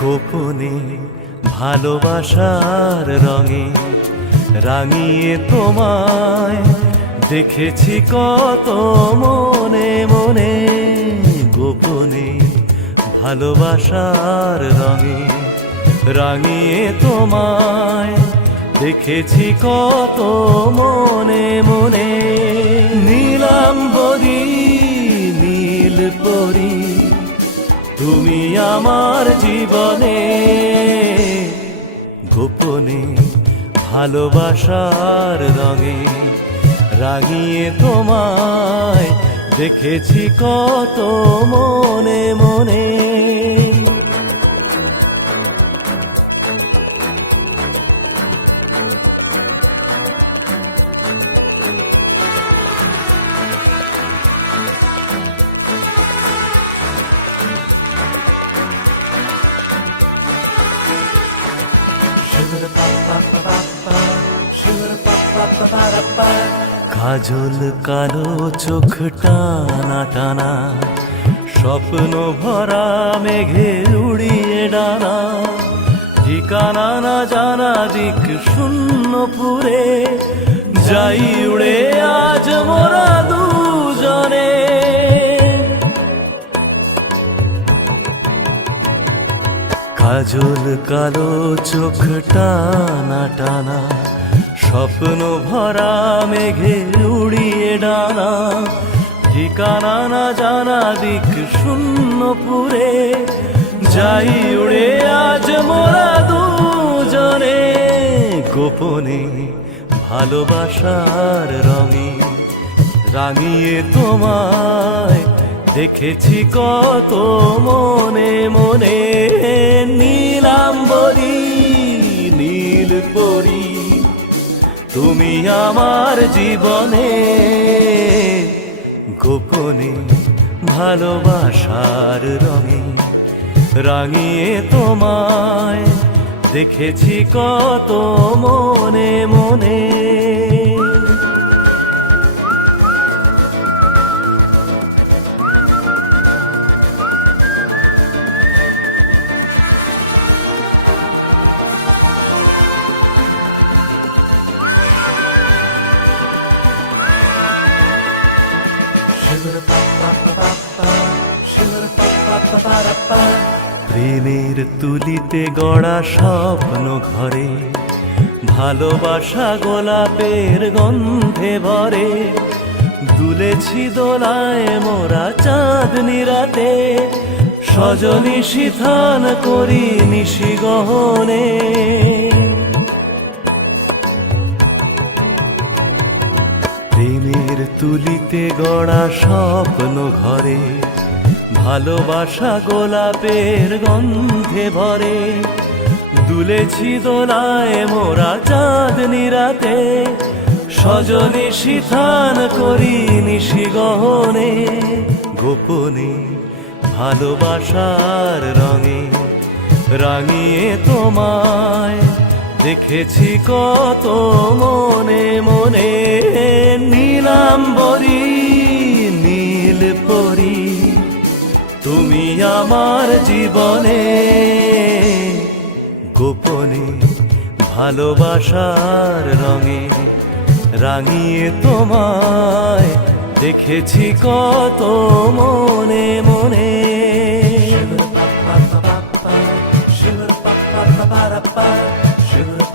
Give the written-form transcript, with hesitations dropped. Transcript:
গোপনে ভালোবাসার রঙে রাঙিয়ে তোমায় দেখেছি কত মনে মনে। গোপনে ভালোবাসার রঙে রাঙিয়ে তোমায় দেখেছি কত মনে মনে। নীলাম্বরী নীল পরী তুমি আমার জীবনে। গোপনে ভালোবাসার রঙে রাঙিয়ে তোমায় দেখেছি কত মনে মনে। কাজল কালো চোখ টানা টানা স্বপ্ন ভরা মেঘে উড়িয়ে ডানা। ঠিকানা না জানা দিক শূন্য পুরে যাই উড়ে আজ মোরা দুজনে। কাজল কালো চোখ টানা টানা স্বপ্ন ভরা মেঘে উড়িয়ে ডানা। ঠিকানা না জানা দিক শূন্য পুরে যাই উড়ে আজ মোরা দুজনে। গোপনে ভালোবাসার রঙে রাঙিয়ে তোমায় দেখেছি কত মনে মনে। নীলাম্বরী নীল পরী তুমি আমার জীবনে। গোপনে ভালোবাসার রঙে রাঙিয়ে তোমায় দেখেছি কত মনে মনে। প্রেমের তুলিতে গড়া স্বপ্ন ঘরে ভালোবাসা গোলাপের গন্ধে ভরে। দুলেছি দোলায় মোরা চাঁদনি রাতে সজনী সিথান করি নিশি গহনে। প্রেমের তুলিতে গড়া স্বপ্ন ঘরে ভালোবাসা গোলাপের গন্ধে ভরে। দুলেছি দোলায় মোরা চাঁদনি রাতে সজনী সিথান করি নিশি গহনে। গোপনে ভালোবাসার রঙে রাঙিয়ে তোমায় দেখেছি কত মনে মনে। নীলাম্বরী নীল পরী তুমি আমার জীবনে। গোপনে ভালোবাসার রঙে রাঙিয়ে তোমায় দেখেছি কত মনে মনে। Shiver